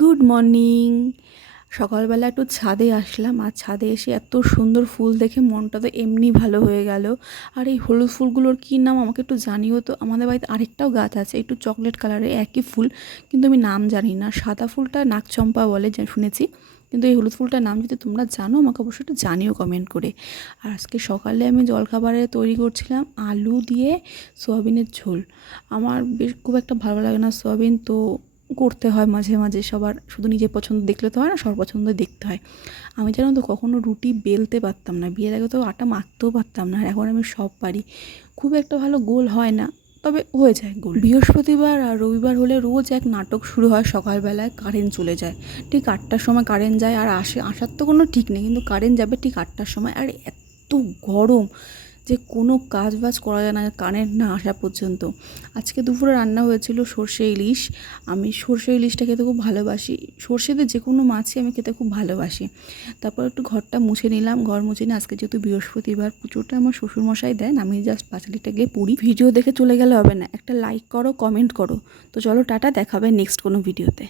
Good morning. সকালবেলা একটু ছাদে আসলাম, আর ছাদে এসে এত সুন্দর ফুল দেখে মনটা তো এমনি ভালো হয়ে গেল। আর এই হলুদ ফুলগুলোর কী নাম আমাকে একটু জানিও তো। আমাদের বাড়িতে আরেকটাও গাছ আছে একটু চকলেট কালারের, একই ফুল, কিন্তু আমি নাম জানি না। সাদা ফুলটা নাকচম্পা বলে, যা শুনেছি, কিন্তু এই হলুদ ফুলটার নাম যদি তোমরা জানো আমাকে অবশ্যই একটু জানিও কমেন্ট করে। আর আজকে সকালে আমি জলখাবারে তৈরি করছিলাম আলু দিয়ে সোয়াবিনের ঝোল। আমার বেশ খুব একটা ভালো লাগে না সোয়াবিন, তো করতে হয় মাঝে মাঝে। সবার শুধু নিজের পছন্দ দেখলে তো হয় না, সবার পছন্দ দেখতে হয়। আমি জানো তো কখনো রুটি বেলতে পারতাম না, বিয়ের আগে তো আটা মাখতেও পারতাম না, আর এখন আমি সব পারি। খুব একটা ভালো গোল হয় না, তবে হয়ে যায় গোল। বৃহস্পতিবার আর রবিবার হলে রোজ এক নাটক শুরু হয়। সকালবেলায় কারেন্ট চলে যায়, ঠিক 8টার সময় কারেন্ট যায়, আর আসার তো কোনো ঠিক নেই, কিন্তু কারেন্ট যাবে ঠিক 8টার সময়। আর এত গরম যে কোনো কাজ বাজ করা যায় না কারেন্ট না আসা পর্যন্ত। আজকে দুপুরে রান্না হয়েছিল সর্ষে ইলিশ। আমি সর্ষে ইলিশটা খেতে খুব ভালোবাসি, সর্ষেতে যে কোনো মাছই আমি খেতে খুব ভালোবাসি। তারপর একটু ঘরটা মুছে নিলাম, ঘর মুছে নিয়ে আজকে যেহেতু বৃহস্পতিবার, পুজোটা আমার শ্বশুরমশাই দেন, আমি জাস্ট পাঁচালিটা গিয়ে পড়ি। ভিডিও দেখে চলে গেলে হবে না, একটা লাইক করো, কমেন্ট করো। তো চলো টাটা, দেখাবে নেক্সট কোনো ভিডিওতে।